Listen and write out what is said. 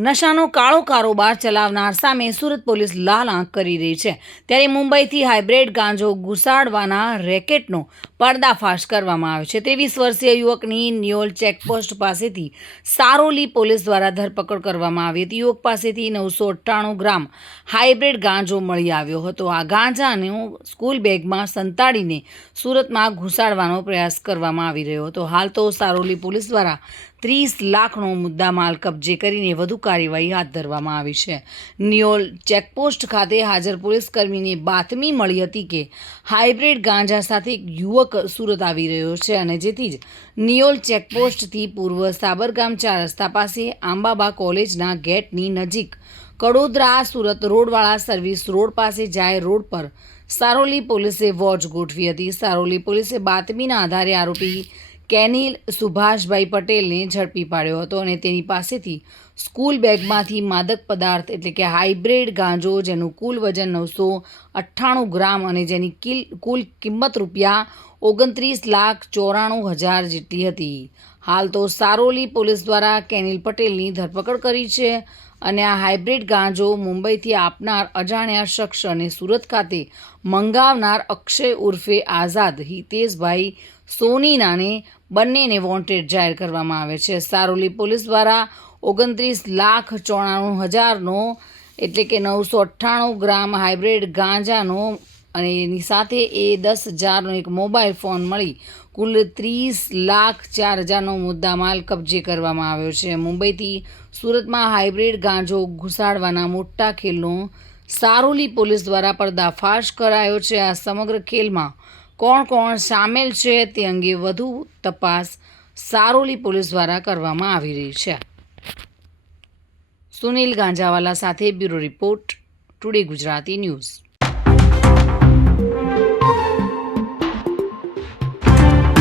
નશાનો કાળો કારોબાર ચલાવનાર સામે સુરત પોલીસ લાલ આંખ કરી રહી છે, ત્યારે મુંબઈથી હાઇબ્રિડ ગાંજો ઘુસાડવાના રેકેટનો પર્દાફાશ કરવામાં આવ્યો છે। 23 વર્ષીય યુવકની નિયોલ ચેકપોસ્ટ પાસેથી સારોલી પોલીસ દ્વારા ધરપકડ કરવામાં આવી હતી। યુવક પાસેથી 998 ગ્રામ હાઇબ્રિડ ગાંજો મળી આવ્યો હતો। આ ગાંજાને સ્કૂલ બેગમાં સંતાડીને સુરતમાં ઘુસાડવાનો પ્રયાસ કરવામાં આવી રહ્યો હતો। હાલ તો સારોલી પોલીસ દ્વારા 30 લાખનો મુદ્દામાલ કબજે કરીને વધુ કાર્યવાહી હાથ ધરવામાં આવી છે। નિયોલ ચેકપોસ્ટ ખાતે હાજર પોલીસકર્મીને બાતમી મળી હતી કે હાઇબ્રિડ ગાંજા સાથે એક યુવક સુરત આવી રહ્યો છે અને જેથી જ નિયોલ ચેકપોસ્ટથી પૂર્વ સાબરગામ 4 રસ્તા પાસે આંબાબા કોલેજના ગેટની નજીક કડોદરા સુરત રોડવાળા સર્વિસ રોડ પાસે જાય રોડ પર સારોલી પોલીસે વોચ ગોઠવી હતી। સારોલી પોલીસે બાતમીના આધારે આરોપી કેનિલ સુભાષભાઈ પટેલને ઝડપી પાડ્યો હતો અને તેની પાસેથી સ્કૂલ બેગમાંથી માદક પદાર્થ એટલે કે હાઇબ્રિડ ગાંજો જેનું કુલ વજન 998 ગ્રામ અને જેની કુલ કિંમત રૂપિયા 29,94,000 જેટલી હતી। હાલ તો સારોલી પોલીસ દ્વારા કેનિલ પટેલની ધરપકડ કરી છે અને આ હાઇબ્રિડ ગાંજો મુંબઈથી આપનાર અજાણ્યા શખ્સ અને સુરત ખાતે મંગાવનાર અક્ષય ઉર્ફે આઝાદ હિતેશભાઈ સોનીનાને બંનેને વોન્ટેડ જાહેર કરવામાં આવે છે। સારોલી પોલીસ દ્વારા 29,94,000નો એટલે કે 998 ગ્રામ હાઇબ્રિડ ગાંજાનો અને એની સાથે 10,000નો એક મોબાઈલ ફોન મળી કુલ 30,04,000નો મુદ્દામાલ કબજે કરવામાં આવ્યો છે। મુંબઈથી સુરતમાં હાઇબ્રિડ ગાંજો ઘુસાડવાના મોટા ખેલનો સારોલી પોલીસ દ્વારા પર્દાફાશ કરાયો છે। આ સમગ્ર ખેલમાં કોણ કોણ સામેલ છે તે અંગે વધુ તપાસ સારોલી પોલીસ દ્વારા કરવામાં આવી રહી છે। સુનિલ ગાંજાવાલા સાથે bureau report, today Gujarati news.